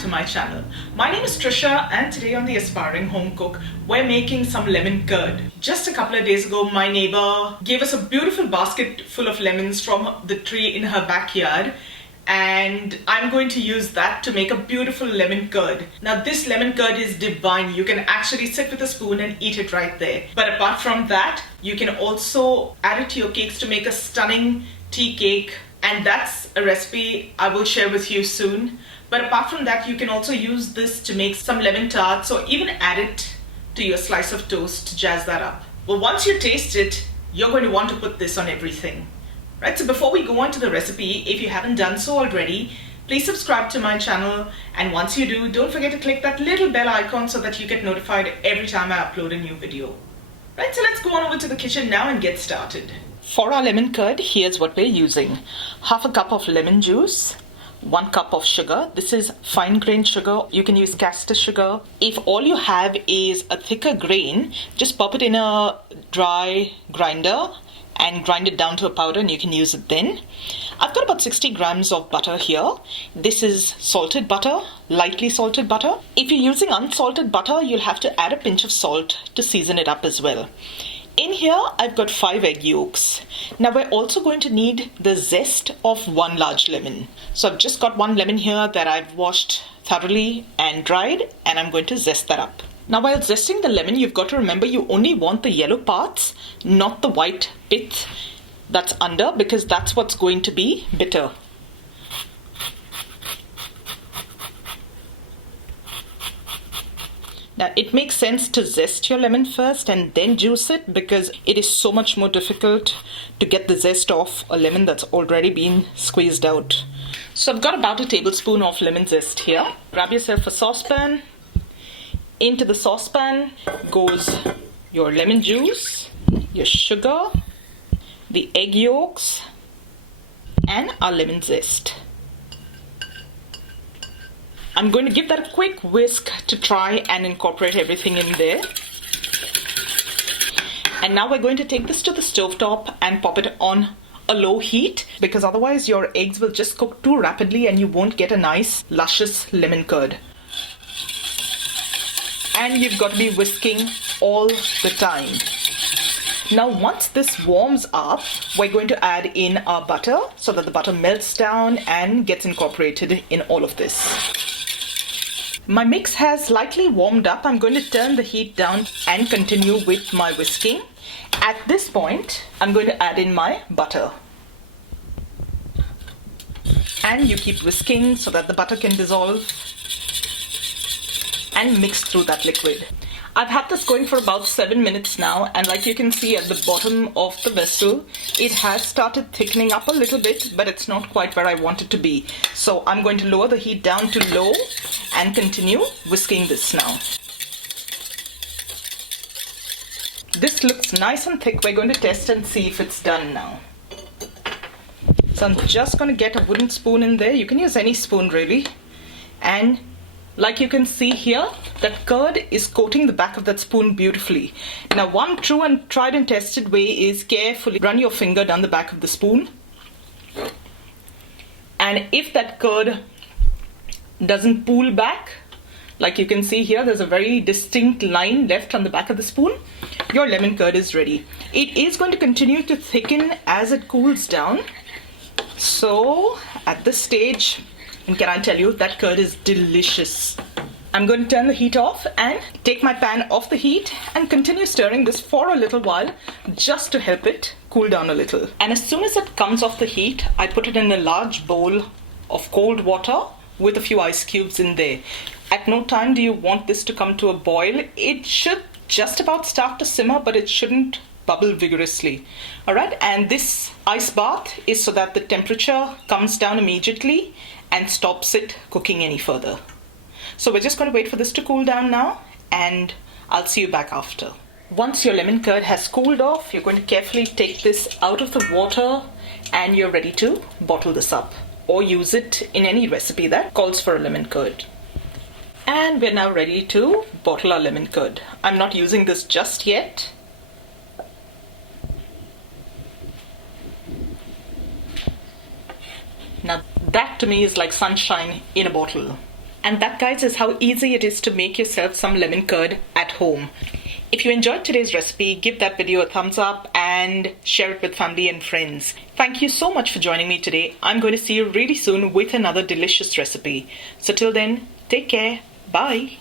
to my channel. My name is Trisha and today on the Aspiring Home Cook, we're making some lemon curd. Just a couple of days ago, my neighbor gave us a beautiful basket full of lemons from the tree in her backyard, and I'm going to use that to make a beautiful lemon curd. Now this lemon curd is divine. You can actually sit with a spoon and eat it right there. But apart from that, you can also add it to your cakes to make a stunning tea cake, and that's a recipe I will share with you soon. But apart from that, you can also use this to make some lemon tarts or even add it to your slice of toast to jazz that up. Well, once you taste it, you're going to want to put this on everything. Right, so before we go on to the recipe, if you haven't done so already, please subscribe to my channel, and once you do, don't forget to click that little bell icon so that you get notified every time I upload a new video. Right, so let's go on over to the kitchen now and get started. For our lemon curd, here's what we're using. Half a cup of lemon juice, 1 cup of sugar. This is fine grained sugar. You can use caster sugar. If all you have is a thicker grain, just pop it in a dry grinder and grind it down to a powder, and you can use it then. I've got about 60 grams of butter here. This is salted butter, lightly salted butter. If you're using unsalted butter, you'll have to add a pinch of salt to season it up as well. In here, I've got 5 egg yolks. Now we're also going to need the zest of 1 large lemon. So I've just got 1 lemon here that I've washed thoroughly and dried, and I'm going to zest that up. Now while zesting the lemon, you've got to remember you only want the yellow parts, not the white pith that's under, because that's what's going to be bitter. Now it makes sense to zest your lemon first and then juice it, because it is so much more difficult to get the zest off a lemon that's already been squeezed out. So I've got about a tablespoon of lemon zest here. Grab yourself a saucepan. Into the saucepan goes your lemon juice, your sugar, the egg yolks, and our lemon zest. I'm going to give that a quick whisk to try and incorporate everything in there. And now we're going to take this to the stovetop and pop it on a low heat, because otherwise your eggs will just cook too rapidly and you won't get a nice luscious lemon curd. And you've got to be whisking all the time. Now once this warms up, we're going to add in our butter so that the butter melts down and gets incorporated in all of this. My mix has slightly warmed up. I'm going to turn the heat down and continue with my whisking. At this point, I'm going to add in my butter. And you keep whisking so that the butter can dissolve and mix through that liquid. I've had this going for about 7 minutes now, and like you can see at the bottom of the vessel, it has started thickening up a little bit, but it's not quite where I want it to be. So I'm going to lower the heat down to low and continue whisking this now. This looks nice and thick. We're going to test and see if it's done now. So I'm just going to get a wooden spoon in there. You can use any spoon really. And like you can see here, that curd is coating the back of that spoon beautifully. Now one true and tried and tested way is carefully run your finger down the back of the spoon. And if that curd doesn't pool back, like you can see here, there's a very distinct line left on the back of the spoon, your lemon curd is ready. It is going to continue to thicken as it cools down. So at this stage, and can I tell you, that curd is delicious. I'm going to turn the heat off and take my pan off the heat and continue stirring this for a little while just to help it cool down a little. And as soon as it comes off the heat, I put it in a large bowl of cold water with a few ice cubes in there. At no time do you want this to come to a boil. It should just about start to simmer, but it shouldn't bubble vigorously. Alright, and this ice bath is so that the temperature comes down immediately and stops it cooking any further. So we're just going to wait for this to cool down now, and I'll see you back after. Once your lemon curd has cooled off, you're going to carefully take this out of the water and you're ready to bottle this up or use it in any recipe that calls for a lemon curd. And we're now ready to bottle our lemon curd. I'm not using this just yet. Now that to me is like sunshine in a bottle. And that, guys, is how easy it is to make yourself some lemon curd at home. If you enjoyed today's recipe, give that video a thumbs up and share it with family and friends. Thank you so much for joining me today. I'm going to see you really soon with another delicious recipe. So till then, take care. Bye.